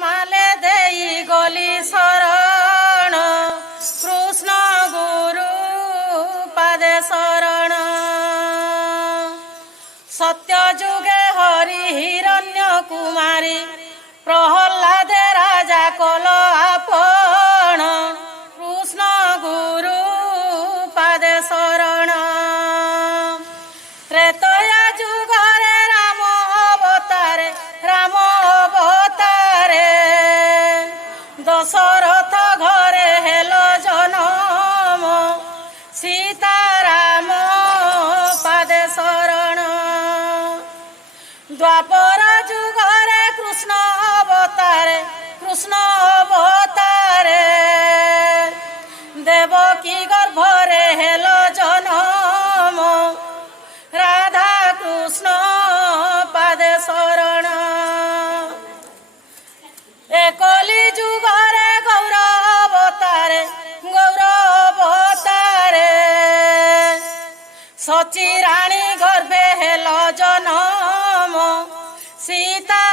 মালে দেই গলি শরণ কৃষ্ণ গুরু পাদে শরণ সত্য যুগে হরি হিরণ্য কুমারী প্রহ্লাদে রাজা কল আপন কৃষ্ণ গুরু পাদে শরণ ত্রেতয়া যুগরে রাম অবতারে দশরথ ঘরে হেল জনম সীতারাম পাদে শরণ দ্বাপর যুগরে কৃষ্ণ অবতারে দেবকী গর্ভরে হেল জনম রাধা কৃষ্ণ পাদে শরণ একলি যুগরে গৌর অবতারে সচি রানী গর্ভে হেল জনম সীতা